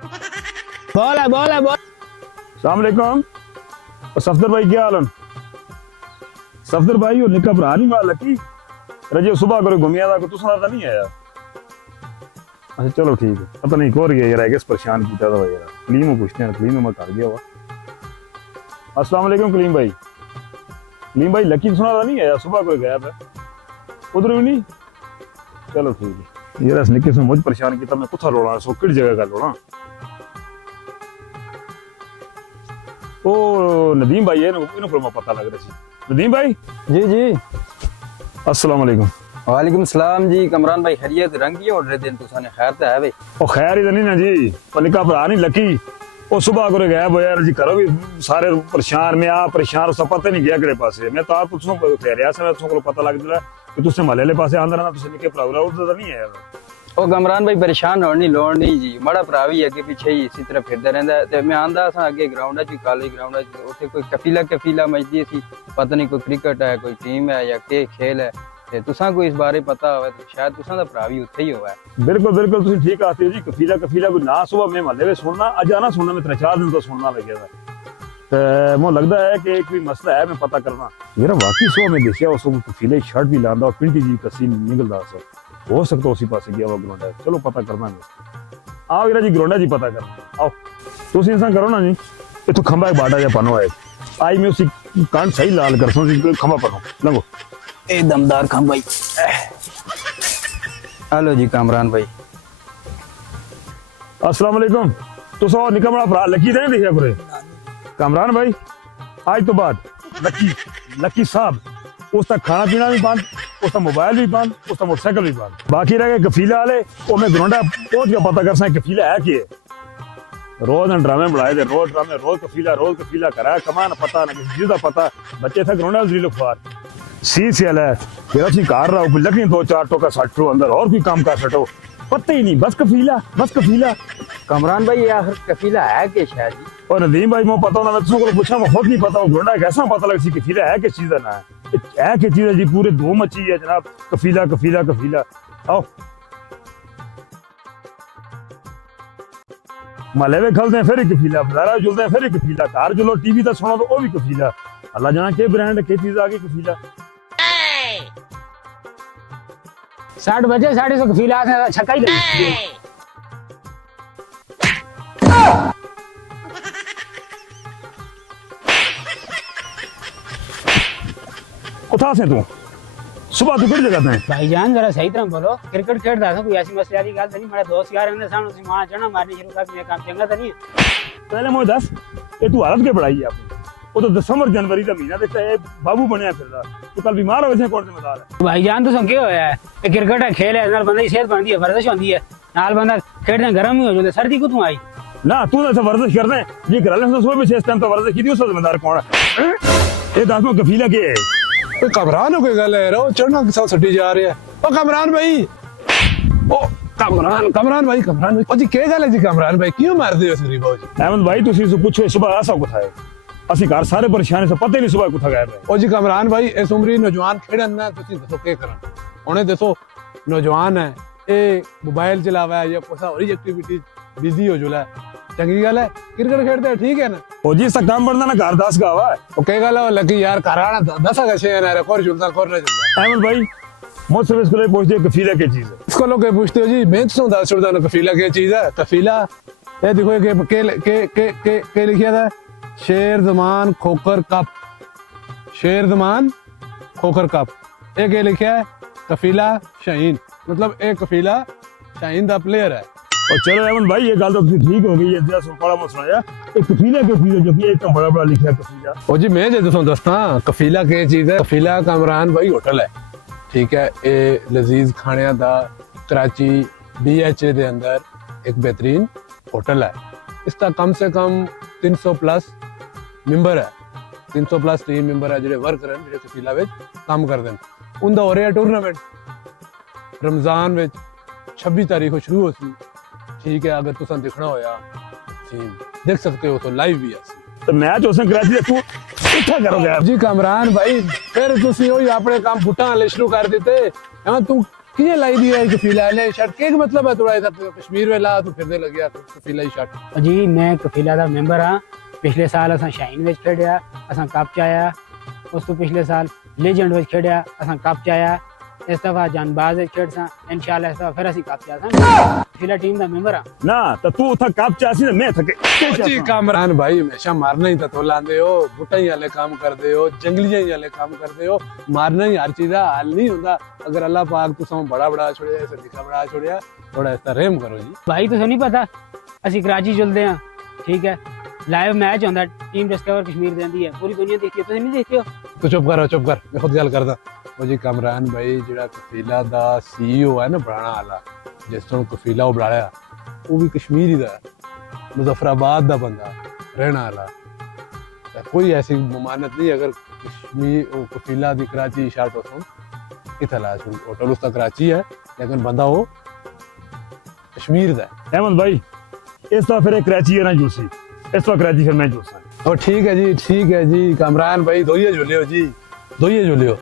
बोल। अस्सलाम वालेकुम। सफदर भाई क्या हाल है? सफदर भाई और निका भरा नहीं मार लकी रजे सुबह करो घूमिया था तू सुना नहीं आया। अच्छा चलो ठीक है, पता नहीं कौन गया यार, किस परेशान किया था यार। कलीम को पूछते हैं, कलीम में कर गया हुआ। अस्सलाम वालेकुम कलीम भाई। कलीम भाई लकी सुना था नहीं आया, सुबह कोई गया था उधर भी नहीं। चलो ठीक है यार, इस निके से मुझ परेशान किया, मैं कुछ रोड़ा सो किस जगह का रोड़ा। ओ नदीम भाई है, इन्होंने पता लग रहा है। नदीम भाई जी जी। अस्सलाम वालेकुम। वालेकुम सलाम जी। कमरान भाई खैरियत? रंगी और दिन तुसाने खैर तो है भाई? ओ खैर ही तो नहीं ना जी, पर निका भरा नहीं लकी ओ सुबह को गया वो यार जी, करो भी सारे परेशान, मैं आप परेशान, उसका पता नहीं गया केड़े पासे। मैं तो आप तुसों कह रहा था, तुसों को पता लग जला कि तुसे महल्ले वाले पासे आंदा ना, तुसे निके भरा उधर नहीं है। ओ कमरान भाई परेशान होने लोड़ नहीं जी, बड़ा भरा भी अगे पीछे ही इसी तरह फिरदा रहंदा है। ते मैं आंदा सा अगे ग्राउंड च, कॉलेज ग्राउंड च, उत्थे कोई कफीला मजदी सी, पता नहीं कोई क्रिकेट है, कोई टीम है या के खेल है। ते तुसां को इस बारे पता होवे तो शायद तुसां दा भरा भी उत्थे ही होवे। बिल्कुल बिल्कुल तुसी ठीक आते हो जी। कफीला कोई ना सुबह मैं महल्ले में सुनना, अज आना सुनना, मैं 3-4 दिन तो सुनना लगे था। ते मुझे लगता है कि एक भी मसला है, मैं पता करना यार। वाकई सुबह में देखा उस कफीले शर्ट भी लांदा और पिंटी जी कसी निकलदा सा, हो सकता उसी पासे गया वो ग्राउंड है। चलो पता करना मैं। आओ यार जी ग्राउंड जी पता करना। आओ तुसी इंसान करो ना जी, इथों खंबा एक बाटा जा पानो है, आई मैं उसी कान सही लाल कर सो खंबा पानो लगो ए दमदार खम भाई। हेलो जी कामरान भाई। अस्सलाम वालेकुम। तुसा निका बड़ा भरा लकी नहीं देखा पूरे कामरान भाई? आज तो बाद लकी साहब उसका खाना पीना भी बंद, उसका मोबाइल भी बंद, उसका मोटरसाइकिल भी बंद। बाकी रह गए कफीला वाले, वो मैं ग्राउंडा पहुंच के पता कर सकें कफीला है कि रोज ड्रामे बढ़ाए थे, रोज कफीला करा कमान पता ना किसी चीज का पता। बच्चे थे ग्राउंडा जलील खुआर सी सियल है फिर अच्छी कार रहा हूँ, लकड़ी 2-4 टोका सटो अंदर और भी काम कर सटो, पता ही नहीं, बस कफीला। कमरान भाई आखिर कफीला है कि शायद जी? और नदीम भाई मुझे पता होना, मैं तुमको पूछा, मैं खुद नहीं पता। ग्राउंडा कैसा पता लग सी कफीला है किस चीज का ना है कि चीज है जी, पूरे दो मची है जनाब। कफीला आओ महल्ले में खलते हैं फिर कफीला, बाजारा जुलते हैं फिर कफीला, कार जुलो टीवी तक सुनो तो वो भी कफीला। अल्लाह जाना के ब्रांड के चीज आ गई कफीला। 60 बजे 150 कफीला से छक्का ही लगी। उठा से तू सुबह तू किस जगह है भाईजान? जरा सही तरह बोलो, क्रिकेट खेलता था कोई ऐसी मसले वाली गल तो नहीं? मेरा दोस्त यार इनके सामने से मारना चढ़ना मारनी शुरू कर दिया, काम चंगा तो नहीं? पहले मुझे दस ये तू हालत के बढ़ाई है अपनी? वो तो दिसंबर जनवरी का महीना देखता है, बाबू बनया फिर तू कल बीमार हो गए, कौन जिम्मेदार है? भाईजान तो क्या होया है, क्रिकेट है खेल है, नाल बंदे की सेहत बनती है, वर्जिश होती है, नाल बंदा खेलने गर्म ही हो जाता, सर्दी को तू आई ना तू ना वर्जिश करते हैं ये घर वाले सुबह भी 6 टाइम तो वर्जिश की थी, उसका जिम्मेदार कौन है? ये दस में कफीला के है कमरान हो कोई गल है रो चढ़ना के साथ छट्टी जा रहे हैं। ओ कमरान भाई, ओ कमरान भाई ओ जी क्या गल है जी? कमरान भाई क्यों मार दे उस गरीब जी? अहमद भाई तुसी से पूछो सुबह ऐसा कुछ है, असि घर सारे परेशान से पता ही नहीं सुबह कुछ गया है। ओ जी कमरान भाई इस उम्री नौजवान खेड़न ना तुसी दसो के करन? उन्हें दसो नौजवान है ए मोबाइल चलावा है या कोसा और एक्टिविटी बिजी हो जुला है, चंगी गल है क्रिकेट खेलते हैं ठीक है ना? ओ जी इसका काम बढ़ना ना घर 10 का हुआ है। ओ के गल है लकी यार कराना 10 का छे ना रे कोर जुलता कोर ना जुलता। अहमद भाई मुझसे इसको पूछते हैं कफीला क्या चीज है? इसको लोग पूछते हो जी, मैं तो दस छोड़ता ना कफीला क्या चीज है? कफीला ये देखो के लिखा था शेर जमान खोकर कप, शेर जमान खोकर कप। एक ये लिखा है कफीला शाहीन, मतलब एक कफीला शाहीन दा प्लेयर है। और चलो अहमद भाई ये गल तो ठीक हो गई है, जरा बड़ा मत सुनाया एक कफीला के चीज जो कि एक बड़ा लिखा कफीला। ओ जी मैं जे दसो दस्ता कफीला के चीज है? कफीला कमरान भाई होटल है ठीक है, ए लजीज खाने दा कराची BHA दे अंदर एक बेहतरीन होटल है। इसका कम से कम 300 प्लस मेंबर है, 300 प्लस टीम मेंबर है जो वर्क करन, जो कफीला विच काम करदे। उनदा हो रहा टूर्नामेंट रमजान विच 26 तारीख को शुरू होसी ठीक है। अगर तुसा देखना होया देख सकते हो तो लाइव भी है तो मैच उसने कराची तू इकट्ठा करोगे जी कमरान भाई, फिर तुसी ओही अपने काम फुटा ले शुरू कर देते। तू किए लाई दी है कफीला ने शर्ट के मतलब है थोड़ा इधर कश्मीर में ला तो फिरने लग गया कफीला ही शर्ट जी मैं कफीला दा मैंबर हाँ पिछले साल असां शाइन विच खेडिया असां कप च आया उस तो पिछले साल लेजेंड विच खेडिया असां कप च आया इस दफा जानबाज विच खेडसां इंशाल्लाह इस दफा फिर असीं कप च आसां कफीला टीम दा मैंबर हाँ ना तो तू उथा कप चासी ना मैं थके जी कामरान भाई हमेशा मारना ही तो लांदे हो बुटा ही वाले काम करते हो जंगलियां ही वाले काम करते हो मारना ही हर चीज दा हल नहीं होता अगर अल्लाह पाक तुसां बड़ा छोड़िया ऐसे दिखा बड़ा छोड़िया थोड़ा इस रहम करो जी भाई तुसें नहीं पता असीं कराची चलदे हाँ ठीक है लाइव मैच होंदा टीम डिस्कवर कश्मीर देंदी है पूरी दुनिया देखती है तुसीं नहीं देखते हो तो चुप कर मैं खुद गल करदा वो जी कामरान भाई जेड़ा कफीला दा सीईओ है ना बनाना वाला जिस तरह कफीला वो बनाया वो भी कश्मीरी दा मुजफ्फराबाद दा बंदा रहना वाला कोई ऐसी ममानत नहीं अगर कश्मीर कफीला दी कराची शर्ट हो इतना होटल उसका कराची है लेकिन बंदा वो कश्मीर दा है अहमद भाई इस तो फिर कराची है ना जूसी इस तो कराची फिर मैं जूसा और ठीक है जी कामरान भाई दोइए झूलियो जी दोइए झूलियो